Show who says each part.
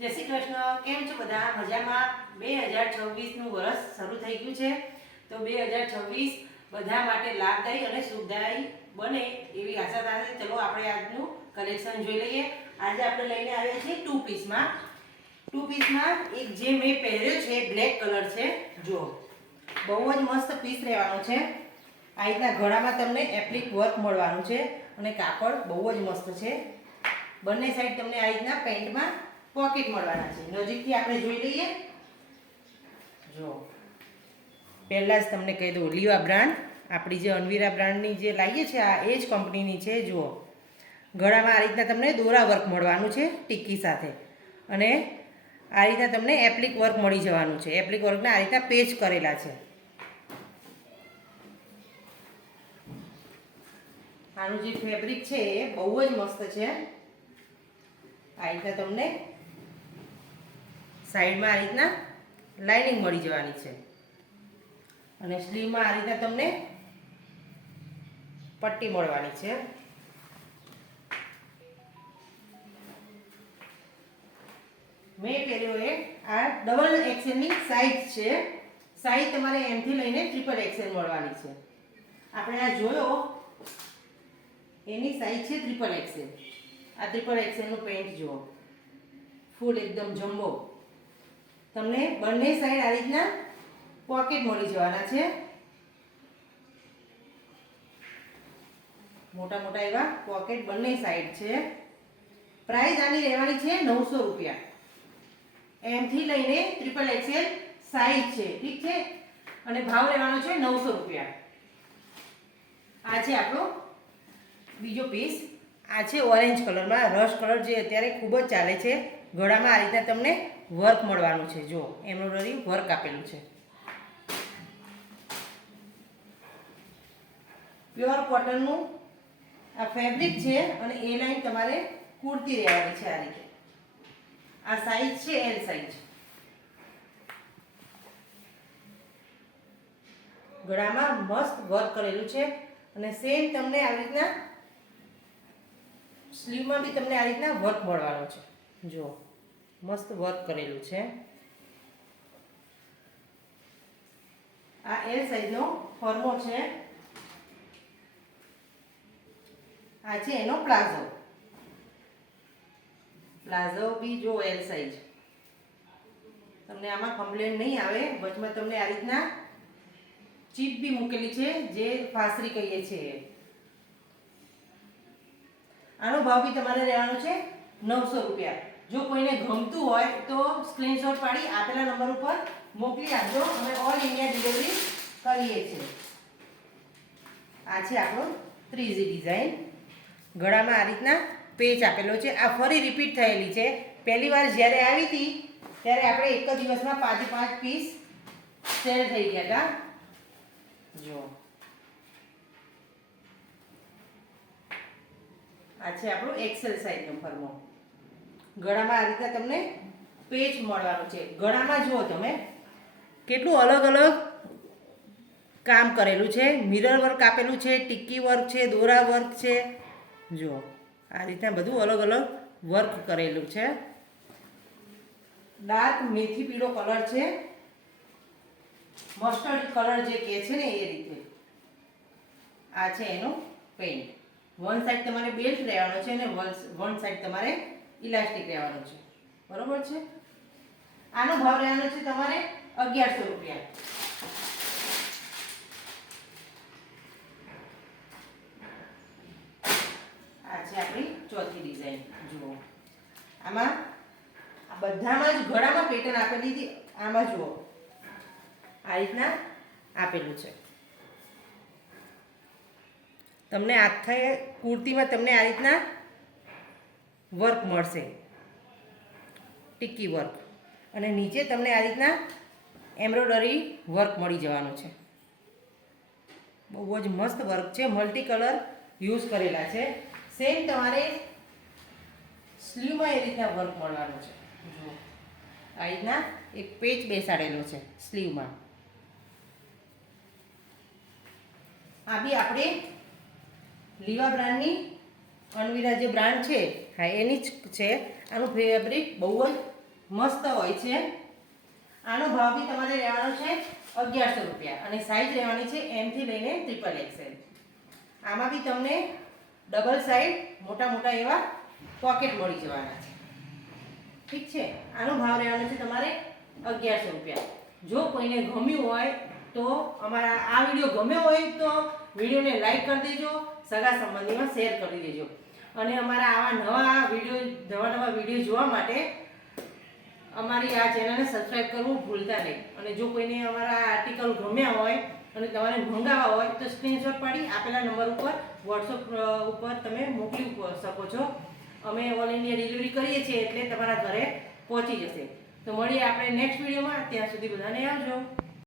Speaker 1: જય શ્રી કૃષ્ણ. કેમ છો બધા? મજામાં? બે હજાર છવ્વીસનું વર્ષ શરૂ થઈ ગયું છે. તો બે હજાર છવ્વીસ બધા માટે લાભદાયી અને સુખદાયી બને એવી આશા સાથે ચલો આપણે આજનું કલેક્શન જોઈ લઈએ. આજે આપણે લઈને આવ્યા છીએ ટુ પીસમાં. ટુ પીસમાં એક જે મેં પહેર્યો છે, બ્લેક કલર છે. જો બહુ જ મસ્ત પીસ રહેવાનો છે. આ રીતના ઘણામાં તમને એપ્લિક વર્ક મળવાનું છે. અને કાપડ બહુ જ મસ્ત છે. બંને સાઈડ તમને આ રીતના પેન્ટમાં પોકેટ મળવાના છે. નજીકથી આપણે જોઈ લઈએ. જો. પહેલાં જ તમને કહી દઉં લીવા બ્રાન્ડ આપણી જે અનવીરા બ્રાન્ડની જે લાવીએ છીએ આ એ જ કંપનીની છે, જુઓ. ગળામાં આ રીતના તમને દોરા વર્ક મળવાનું છે ટિક્કી સાથે. અને આ રીતના તમને એપ્લિક વર્ક મળી જવાનું છે. એપ્લિક વર્કના આ રીતના પેચ કરેલા છે. આનું જે ફેબ્રિક છે, એ બહુ જ મસ્ત છે. આ રીતના તમને સાઈડમાં આ રીતના લાઇનિંગ મળી જવાની છે. અને સ્લીવમાં આ રીતના તમને પટ્ટી મળવાની છે. મેં કર્યો એ આ ડબલ એક્સેલની સાઈઝ છે. સાઈઝ તમારે એમથી લઈને ટ્રિપલ એક્સેલ મળવાની છે. આપણે આ જોયો, એની સાઈઝ છે ટ્રિપલ એક્સેલ. આ ટ્રિપલ એક્સેલનું પેન્ટ જુઓ. ફૂલ એકદમ જમ્બો. તમને બંને સાઈડ આ રીતના પોકેટ મળી જવાના છે. મોટા મોટા એવા પોકેટ બંને સાઈડ છે. પ્રાઇસ આની રહેવાની છે નવસો રૂપિયા. એમથી લઈને ટ્રિપલ એક્સેલ સાઈઝ છે, ઠીક છે? અને ભાવ રહેવાનો છે નવસો રૂપિયા. આ છે આપણો બીજો પીસ આ છે ઓરેન્જ કલરમાં રસ કલર જે અત્યારે ખૂબ જ ચાલે છે. ગળામાં આ રીતના તમને વર્ક મળવાનું છે. જો એમ્બ્રોઇડરી વર્ક આપેલું છે. પ્યોર કોટનનું આ ફેબ્રિક છે અને એ લાઈન તમારે કુર્તી રહેવાની છે આ રીતે. આ સાઈઝ છે એલ સાઈઝ ગળામાં મસ્ત વર્ક કરેલું છે અને સેમ તમને આવી રીતના સ્લીવમાં બી તમને આ રીતના વર્ક મળવાનો છે. જો, મસ્ત વર્ક કરેલું છે. આ એલ સાઈઝનો ફોર્મો છે. આ છે એનો પ્લાઝો. પ્લાઝો બી જો એલ સાઈઝ તમને આમાં કમ્પ્લેન નહીં આવે, વચમાં તમને આ રીતના ચીપ બી મૂકેલી છે, જે ફાસરી કહીએ છીએ. આનો ભાવ બી તમારે રહેવાનો છે નવસો રૂપિયા. જો કોઈને ગમતું હોય તો સ્ક્રીનશોટ પાડી, આપેલા નંબર ઉપર મોકલી આપજો. અમે ઓલ ઇન્ડિયા ડિલિવરી કરીએ છીએ. આ છે આપણો ત્રીજી ડિઝાઇન ગળામાં આ રીતના પેચ આપેલો છે. આ ફરી રિપીટ થયેલી છે. પહેલી વાર જ્યારે આવી હતી, ત્યારે આપણે એક જ દિવસમાં પાંચે પાંચ પીસ સેલ થઈ ગયા હતા. જો. આ છે આપણું એક્સેલ સાઈઝનો ફરમો ગળામાં આ રીતના તમને પેચ મળવાનું છે. ગળામાં જુઓ તમે, કેટલું અલગ અલગ કામ કરેલું છે. મિરર વર્ક આપેલું છે, ટિક્કી વર્ક છે, દોરા વર્ક છે. જુઓ, આ રીતના બધું અલગ અલગ વર્ક કરેલું છે. ડાર્ક મેથી પીળો કલર છે. મસ્ટર્ડ કલર જે કહે છે ને એ રીતે. આ છે એનો પેન્ટ વન સાઈડ તમારે બેલ્ટ રહેવાનો છે અને વન સાઈડ તમારે ઇલાસ્ટિક રહેવાનું છે. બરોબર છે? આનો ભાવ રહેવાનો છે તમારે અગિયારસો રૂપિયા. આ છે આપણી ચોથી ડિઝાઇન જુઓ. આમાં બધામાં જ ઘડામાં પેટર્ન આપેલી હતી, આમાં જુઓ. આ રીતના આપેલું છે. તમને આખા કુર્તીમાં તમને આ રીતના વર્ક મળશે. ટીક્કી વર્ક અને નીચે તમને આ રીતના એમ્બ્રોડરી વર્ક મળી જવાનું છે. બહુ જ મસ્ત વર્ક છે. મલ્ટી કલર યુઝ કરેલા છે. સેમ તમારે સ્લીવમાં એ રીતના વર્ક મળવાનું છે. જુઓ. આ રીતના એક પેચ બેસાડેલો છે સ્લીવમાં. આ બી આપણે લીવા બ્રાન્ડની અણવીરા જે બ્રાન્ડ છે, હા, એની જ છે. આનું ફેબ્રિક બહુ જ મસ્ત હોય છે. આનો ભાવ બી તમારે રહેવાનો છે અગિયારસો રૂપિયા અને સાઈઝ રહેવાની છે એમથી લઈને ટ્રિપલ એક્સેલ આમાં બી તમને ડબલ સાઈડ મોટા મોટા એવા પોકેટ મળી જવાના છે. ઠીક છે? આનો ભાવ રહેવાનો છે તમારે અગિયારસો રૂપિયા. જો કોઈને ગમ્યું હોય તો અમારા આ વીડિયો ગમ્યો હોય તો વિડીયોને લાઈક કરી દેજો સગા સંબંધીમાં શેર કરી દેજો. અને અમારા આવા નવા વીડિયો, નવા નવા વીડિયો જોવા માટે અમારી આ ચેનલને સબસ્ક્રાઈબ કરવું ભૂલતા નહીં. અને જો કોઈને અમારા આર્ટિકલ ગમ્યા હોય અને તમારે મંગાવવા હોય તો સ્ક્રીનશોટ પાડી આપેલા નંબર ઉપર વોટ્સઅપ ઉપર તમે મોકલી શકો છો. અમે ઓલ ઇન્ડિયા ડિલિવરી કરીએ છીએ એટલે તમારા ઘરે પહોંચી જશે. તો મળીએ આપણે નેક્સ્ટ વિડીયોમાં ત્યાં સુધી બધાને આવજો.